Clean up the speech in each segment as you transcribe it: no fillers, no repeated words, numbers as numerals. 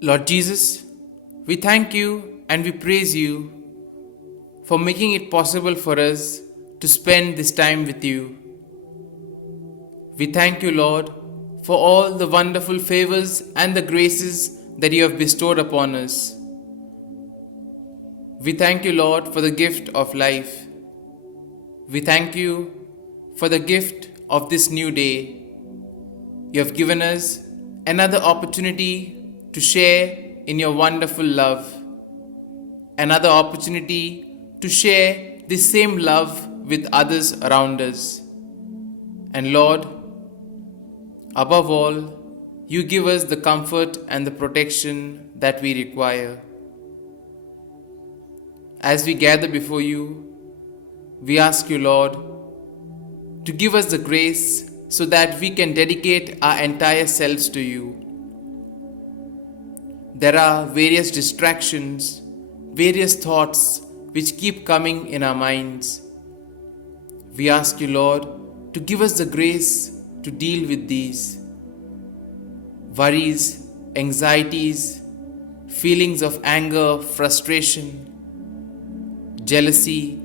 Lord Jesus, we thank you and we praise you for making it possible for us to spend this time with you. We thank you, Lord, for all the wonderful favors and the graces that you have bestowed upon us. We thank you, Lord, for the gift of life. We thank you for the gift of this new day. You have given us another opportunity to share in your wonderful love, another opportunity to share this same love with others around us. And Lord, above all, you give us the comfort and the protection that we require. As we gather before you, we ask you, Lord, to give us the grace so that we can dedicate our entire selves to you. There are various distractions, various thoughts which keep coming in our minds. We ask you, Lord, to give us the grace to deal with these worries, anxieties, feelings of anger, frustration, jealousy.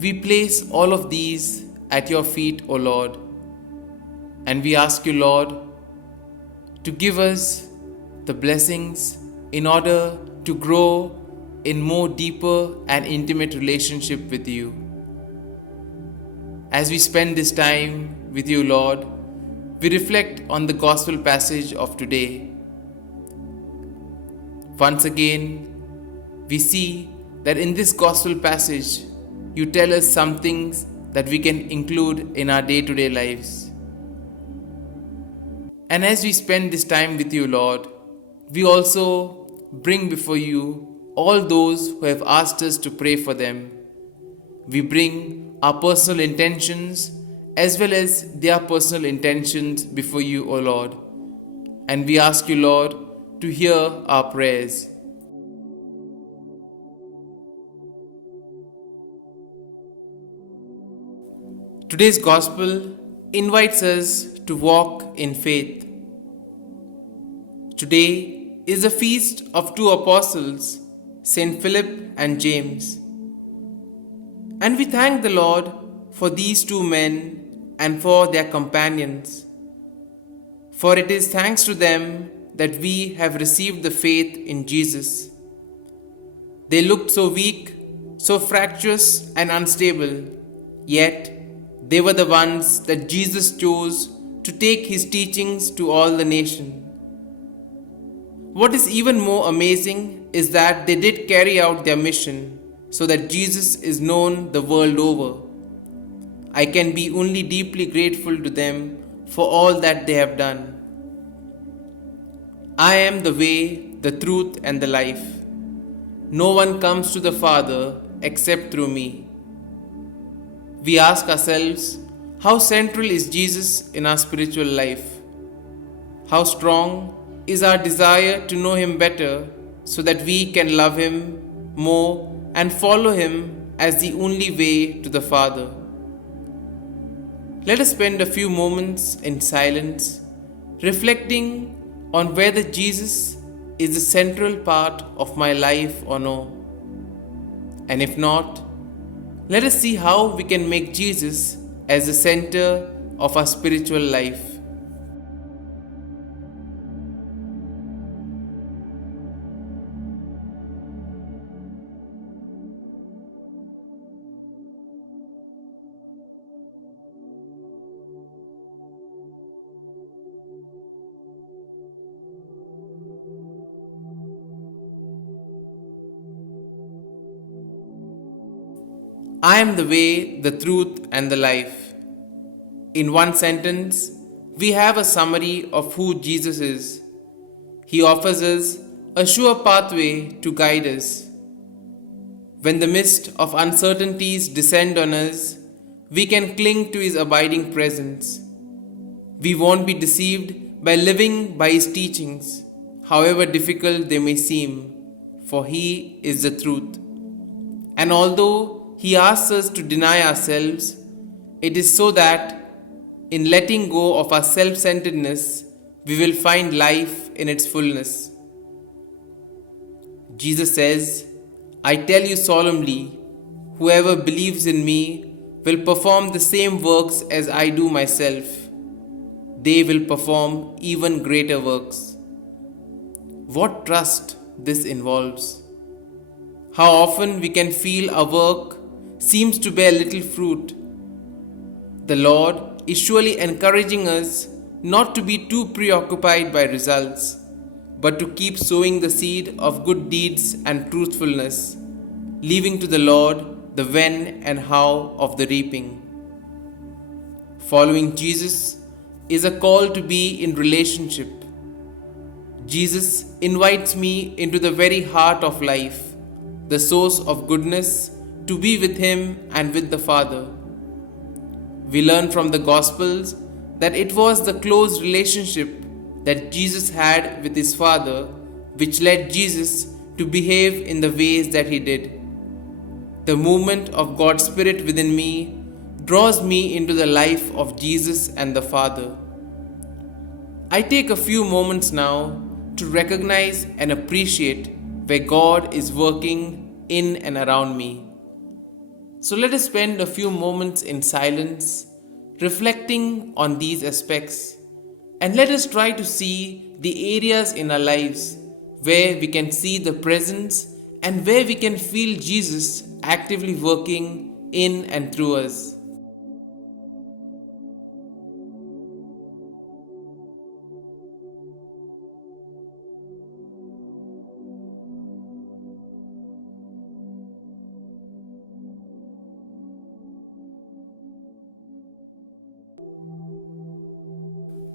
We place all of these at your feet, O Lord, and we ask you, Lord, to give us the blessings in order to grow in more deeper and intimate relationship with you. As we spend this time with you, Lord, we reflect on the gospel passage of today. Once again, we see that in this gospel passage, you tell us some things that we can include in our day-to-day lives. And as we spend this time with you, Lord, we also bring before you all those who have asked us to pray for them. We bring our personal intentions as well as their personal intentions before you, O Lord. And we ask you, Lord, to hear our prayers. Today's gospel invites us to walk in faith. Today is the feast of two apostles, Saint Philip and James. And we thank the Lord for these two men and for their companions. For it is thanks to them that we have received the faith in Jesus. They looked so weak, so fractious and unstable, yet they were the ones that Jesus chose to take his teachings to all the nation. What is even more amazing is that they did carry out their mission so that Jesus is known the world over. I can be only deeply grateful to them for all that they have done. I am the way, the truth, and the life. No one comes to the Father except through me. We ask ourselves, how central is Jesus in our spiritual life? How strong is our desire to know him better so that we can love him more and follow him as the only way to the Father? Let us spend a few moments in silence, reflecting on whether Jesus is the central part of my life or no. And if not, let us see how we can make Jesus as the center of our spiritual life. I am the way, the truth, and the life. In one sentence, we have a summary of who Jesus is. He offers us a sure pathway to guide us. When the mist of uncertainties descend on us, we can cling to his abiding presence. We won't be deceived by living by his teachings, however difficult they may seem, for he is the truth. And although he asks us to deny ourselves, it is so that in letting go of our self-centeredness, we will find life in its fullness. Jesus says, I tell you solemnly, whoever believes in me will perform the same works as I do myself. They will perform even greater works. What trust this involves! How often we can feel our work seems to bear little fruit. The Lord is surely encouraging us not to be too preoccupied by results, but to keep sowing the seed of good deeds and truthfulness, leaving to the Lord the when and how of the reaping. Following Jesus is a call to be in relationship. Jesus invites me into the very heart of life, the source of goodness, to be with Him and with the Father. We learn from the Gospels that it was the close relationship that Jesus had with His Father which led Jesus to behave in the ways that He did. The movement of God's Spirit within me draws me into the life of Jesus and the Father. I take a few moments now to recognize and appreciate where God is working in and around me. So let us spend a few moments in silence, reflecting on these aspects, and let us try to see the areas in our lives where we can see the presence and where we can feel Jesus actively working in and through us.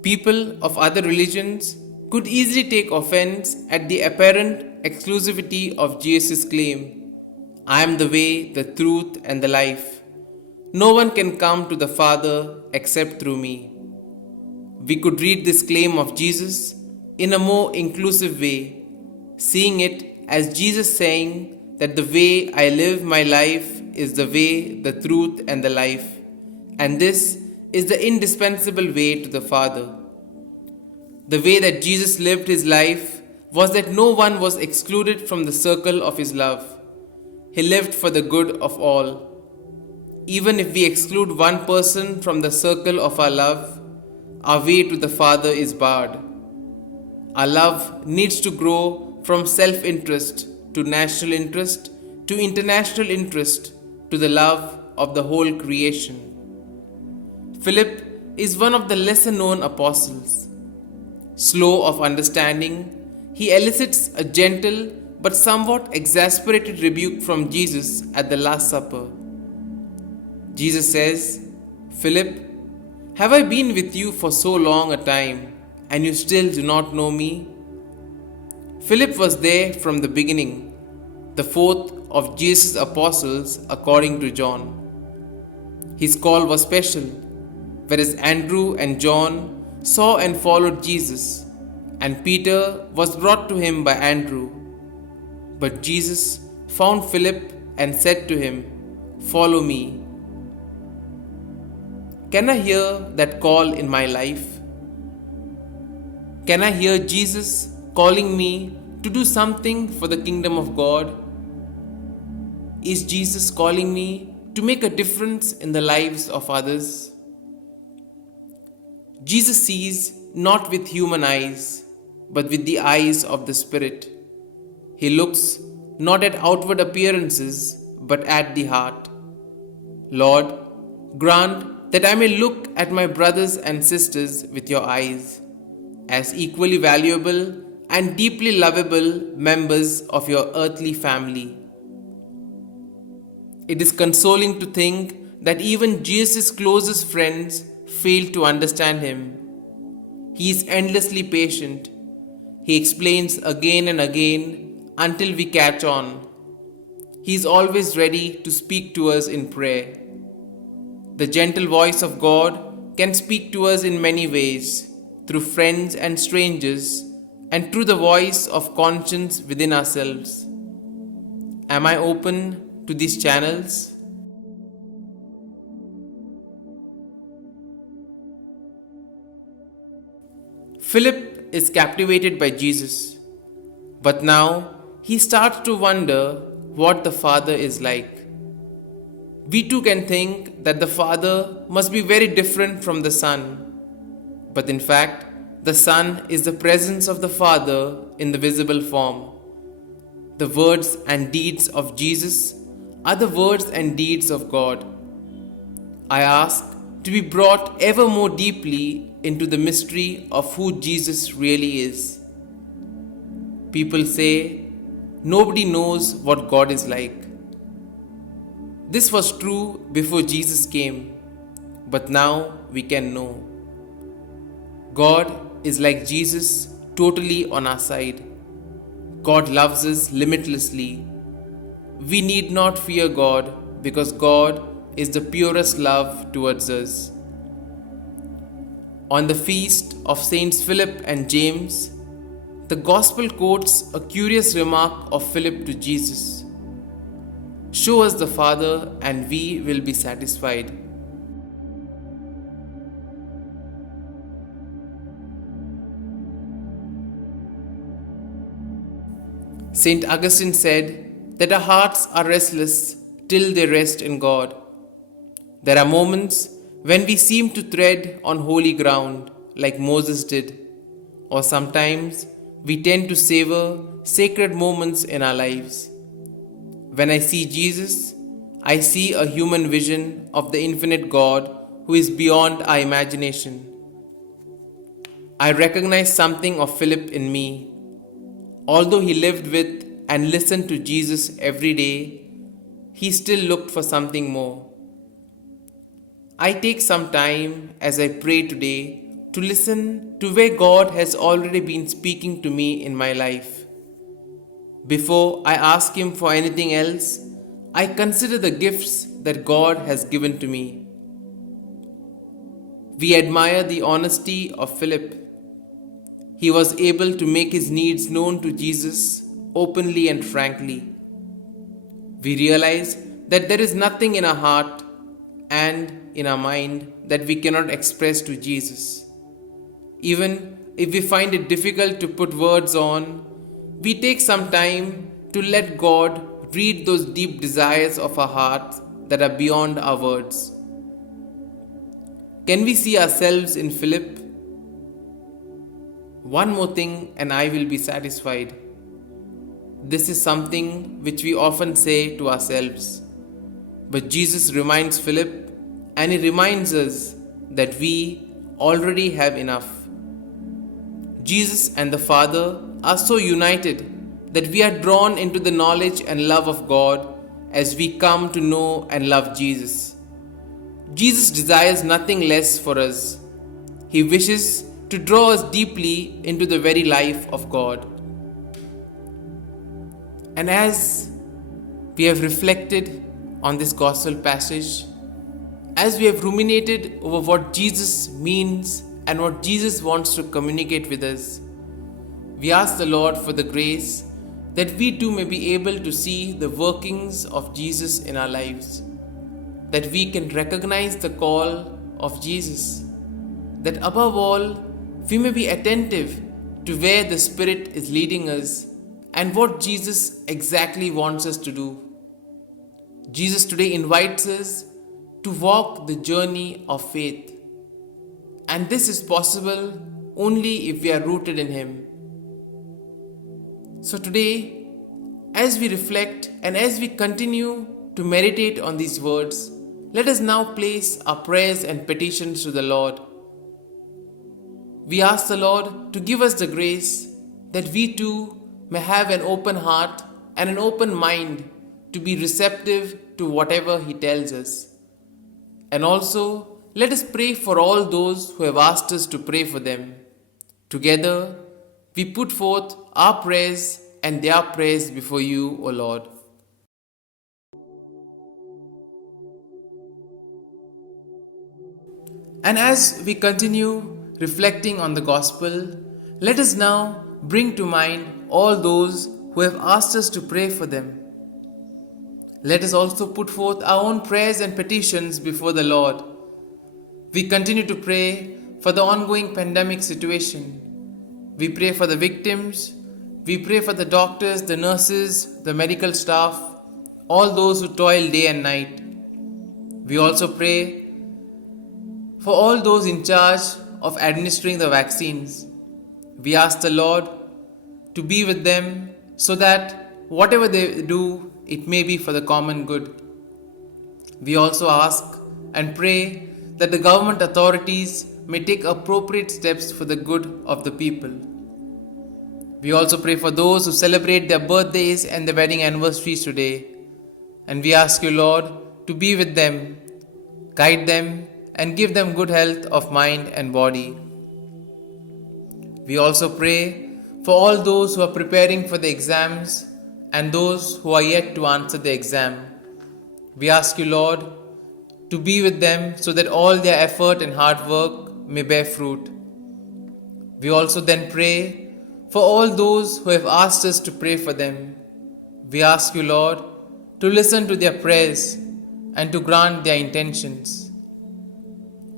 People of other religions could easily take offense at the apparent exclusivity of Jesus' claim, I am the way, the truth, and the life. No one can come to the Father except through me. We could read this claim of Jesus in a more inclusive way, seeing it as Jesus saying that the way I live my life is the way, the truth, and the life, and this is the indispensable way to the Father. The way that Jesus lived his life was that no one was excluded from the circle of his love. He lived for the good of all. Even if we exclude one person from the circle of our love, our way to the Father is barred. Our love needs to grow from self-interest to national interest to international interest to the love of the whole creation. Philip is one of the lesser known apostles. Slow of understanding, he elicits a gentle but somewhat exasperated rebuke from Jesus at the Last Supper. Jesus says, Philip, have I been with you for so long a time, and you still do not know me? Philip was there from the beginning, the fourth of Jesus' apostles according to John. His call was special, whereas Andrew and John saw and followed Jesus, and Peter was brought to him by Andrew. But Jesus found Philip and said to him, Follow me. Can I hear that call in my life? Can I hear Jesus calling me to do something for the kingdom of God? Is Jesus calling me to make a difference in the lives of others? Jesus sees not with human eyes, but with the eyes of the Spirit. He looks not at outward appearances, but at the heart. Lord, grant that I may look at my brothers and sisters with your eyes, as equally valuable and deeply lovable members of your earthly family. It is consoling to think that even Jesus' closest friends fail to understand him. He is endlessly patient. He explains again and again until we catch on. He is always ready to speak to us in prayer. The gentle voice of God can speak to us in many ways, through friends and strangers, and through the voice of conscience within ourselves. Am I open to these channels? Philip is captivated by Jesus, but now he starts to wonder what the Father is like. We too can think that the Father must be very different from the Son, but in fact, the Son is the presence of the Father in the visible form. The words and deeds of Jesus are the words and deeds of God. I ask to be brought ever more deeply into the mystery of who Jesus really is. People say nobody knows what God is like. This was true before Jesus came, but now we can know. God is like Jesus, totally on our side. God loves us limitlessly. We need not fear God because God is the purest love towards us. On the feast of Saints Philip and James, the Gospel quotes a curious remark of Philip to Jesus: "Show us the Father, and we will be satisfied." Saint Augustine said that our hearts are restless till they rest in God. There are moments when we seem to tread on holy ground like Moses did, or sometimes we tend to savor sacred moments in our lives. When I see Jesus, I see a human vision of the infinite God who is beyond our imagination. I recognize something of Philip in me. Although he lived with and listened to Jesus every day, he still looked for something more. I take some time as I pray today to listen to where God has already been speaking to me in my life. Before I ask Him for anything else, I consider the gifts that God has given to me. We admire the honesty of Philip. He was able to make his needs known to Jesus openly and frankly. We realize that there is nothing in our heart and in our mind that we cannot express to Jesus. Even if we find it difficult to put words on, we take some time to let God read those deep desires of our hearts that are beyond our words. Can we see ourselves in Philip? One more thing and I will be satisfied. This is something which we often say to ourselves. But Jesus reminds Philip, and he reminds us that we already have enough. Jesus and the Father are so united that we are drawn into the knowledge and love of God as we come to know and love Jesus. Jesus desires nothing less for us. He wishes to draw us deeply into the very life of God. And as we have reflected on this gospel passage, as we have ruminated over what Jesus means and what Jesus wants to communicate with us, we ask the Lord for the grace that we too may be able to see the workings of Jesus in our lives, that we can recognize the call of Jesus, that above all, we may be attentive to where the Spirit is leading us and what Jesus exactly wants us to do. Jesus today invites us to walk the journey of faith, and this is possible only if we are rooted in Him. So today, as we reflect and as we continue to meditate on these words, let us now place our prayers and petitions to the Lord. We ask the Lord to give us the grace that we too may have an open heart and an open mind to be receptive to whatever He tells us. And also, let us pray for all those who have asked us to pray for them. Together, we put forth our prayers and their prayers before you, O Lord. And as we continue reflecting on the gospel, let us now bring to mind all those who have asked us to pray for them. Let us also put forth our own prayers and petitions before the Lord. We continue to pray for the ongoing pandemic situation. We pray for the victims. We pray for the doctors, the nurses, the medical staff, all those who toil day and night. We also pray for all those in charge of administering the vaccines. We ask the Lord to be with them so that whatever they do, it may be for the common good. We also ask and pray that the government authorities may take appropriate steps for the good of the people. We also pray for those who celebrate their birthdays and their wedding anniversaries today. And we ask you, Lord, to be with them, guide them, and give them good health of mind and body. We also pray for all those who are preparing for the exams and those who are yet to answer the exam. We ask you, Lord, to be with them so that all their effort and hard work may bear fruit. We also then pray for all those who have asked us to pray for them. We ask you, Lord, to listen to their prayers and to grant their intentions.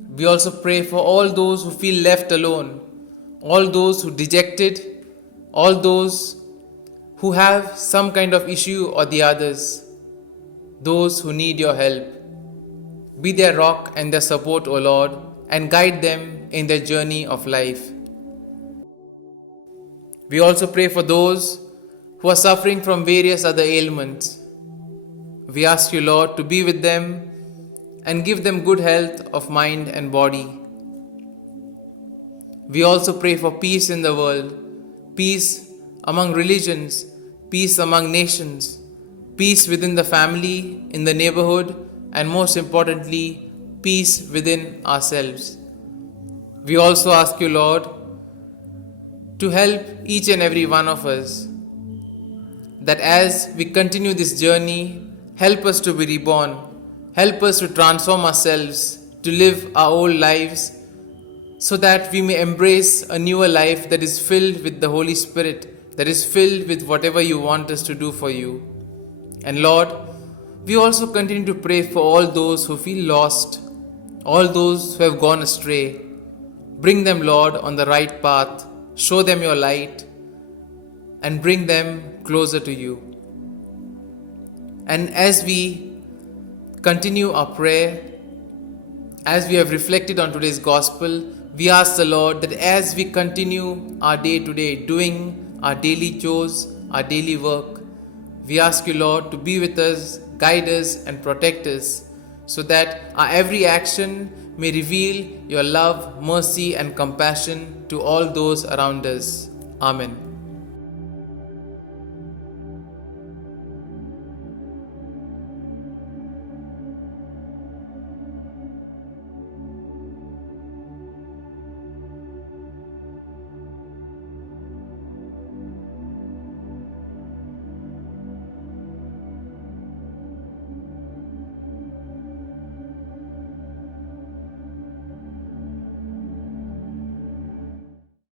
We also pray for all those who feel left alone, all those who dejected, all those who have some kind of issue or the others, those who need your help. Be their rock and their support, O Lord, and guide them in their journey of life. We also pray for those who are suffering from various other ailments. We ask you, Lord, to be with them and give them good health of mind and body. We also pray for peace in the world, peace among religions, peace among nations, peace within the family, in the neighborhood, and most importantly, peace within ourselves. We also ask you, Lord, to help each and every one of us, that as we continue this journey, help us to be reborn, help us to transform ourselves, to live our old lives, so that we may embrace a newer life that is filled with the Holy Spirit, that is filled with whatever you want us to do for you. And Lord, we also continue to pray for all those who feel lost, all those who have gone astray. Bring them, Lord, on the right path, show them your light, and bring them closer to you. And as we continue our prayer, as we have reflected on today's gospel, we ask the Lord that as we continue our day to day, doing our daily chores, our daily work, we ask you, Lord, to be with us, guide us, and protect us, so that our every action may reveal your love, mercy, and compassion to all those around us. Amen.